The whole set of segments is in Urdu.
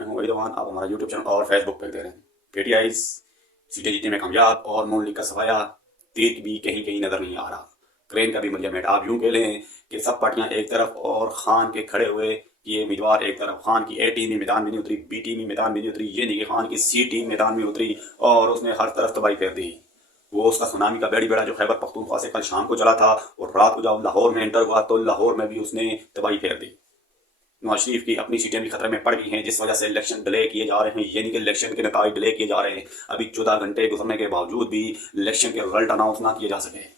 میں ہوں وحید افغان، آپ ہمارا یوٹیوب چینل اور فیس بک پہ دے رہے ہیں۔ پی ٹی آئی سیٹیں جیتنے میں کامیاب اور نون لیگ کا صفایا تیر بھی کہیں کہیں نظر نہیں آ رہا۔ کرین کا بھی ملیا میٹ آپ یوں کہہ لیں کہ سب پارٹیاں ایک طرف اور خان کے کھڑے ہوئے یہ امیدوار ایک طرف۔ خان کی اے ٹیم بھی میدان میں نہیں اتری، بی ٹیم بھی میدان میں نہیں اتری، یہ نہیں کہ خان کی سی ٹیم میدان میں اتری اور اس نے ہر طرف تباہی پھیر دی۔ وہ اس کا سونامی کا بیڑی بیڑا جو خیبر پختونخوا سے کل شام کو چلا تھا اور رات کو جب لاہور میں انٹر ہوا تو لاہور میں بھی اس نے تباہی پھیر دی۔ نواز شریف کی اپنی سیٹیں بھی خطرے میں پڑ گئی ہیں، جس وجہ سے الیکشن ڈیلے کیے جا رہے ہیں، یہ نہیں کہ الیکشن کے نتائج ڈیلے کیے جا رہے ہیں، ابھی 14 گھنٹے گزرنے کے باوجود بھی الیکشن کے رزلٹ اناؤنس نہ کیے جا سکے،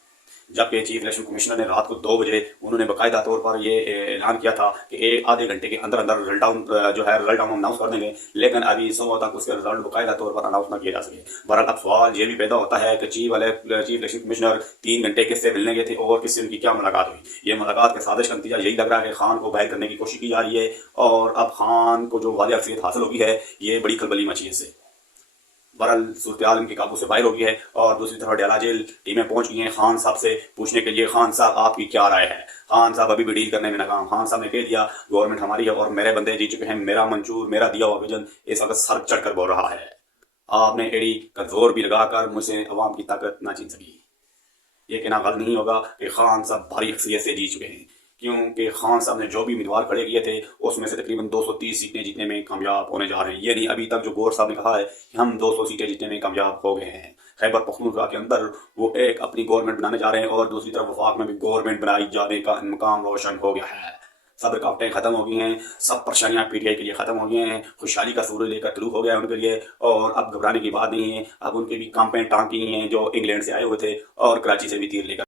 جبکہ چیف الیکشن کمشنر نے رات کو 2 بجے انہوں نے باقاعدہ طور پر یہ اعلان کیا تھا کہ آدھے گھنٹے کے اندر اندر رزلٹ ہم اناؤنس کر دیں گے، لیکن ابھی صبح تک اس کے رزلٹ باقاعدہ طور پر اناؤنس نہ کیے جا سکے۔ بہرحال اب سوال یہ بھی پیدا ہوتا ہے کہ چیف الیکشن کمشنر 3 گھنٹے کس سے ملنے گئے تھے اور کس سے ان کی کیا ملاقات ہوئی؟ یہ ملاقات کے سازش کا نتیجہ یہی لگ رہا ہے کہ خان کو باہر کرنے کی کوشش کی جا رہی ہے اور اب خان کو جو واضح اکثریت حاصل ہوگی ہے یہ بڑی کھلبلی مچی ہے اس سے۔ بہرحال صورتحال ان کے قابو سے باہر ہو گئی ہے اور دوسری طرف ڈیلا جیل ٹیمیں پہنچ گئی ہیں خان صاحب سے پوچھنے کے لیے، خان صاحب آپ کی کیا رائے ہے؟ خان صاحب ابھی بھی ڈیل کرنے میں ناکام۔ خان صاحب نے کہہ دیا گورنمنٹ ہماری ہے اور میرے بندے جیت چکے ہیں، میرا منشور، میرا دیا ہوا ویژن اس وقت سر چڑھ کر بول رہا ہے۔ آپ نے ایڑی کا زور بھی لگا کر مجھ سے عوام کی طاقت نہ چھین سکی۔ یہ کہنا غلط نہیں ہوگا کہ خان صاحب بھاری اکثریت سے جیت چکے ہیں، کیونکہ خان صاحب نے جو بھی امیدوار کھڑے کیے تھے اس میں سے تقریباً 230 سیٹیں جیتنے میں کامیاب ہونے جا رہے ہیں۔ یہ نہیں ابھی تک جو گور صاحب نے کہا ہے کہ ہم 200 سیٹیں جیتنے میں کامیاب ہو گئے ہیں۔ خیبر پختونخوا کے اندر وہ ایک اپنی گورنمنٹ بنانے جا رہے ہیں اور دوسری طرف وفاق میں بھی گورنمنٹ بنائی جانے کا مقام روشن ہو گیا ہے۔ صبر کاوٹیں ختم ہو گئی ہیں، سب پریشانیاں پی ٹی آئی کے لیے ختم ہو گئی ہیں، خوشحالی کا سورج لے کر طلوع ہو گیا ہے ان کے لیے، اور اب گھبرانے کی بات نہیں ہے۔ اب ان کے بھی کیمپین ٹانگ کی ہیں جو انگلینڈ سے آئے ہوئے تھے اور کراچی سے بھی تیر لے کر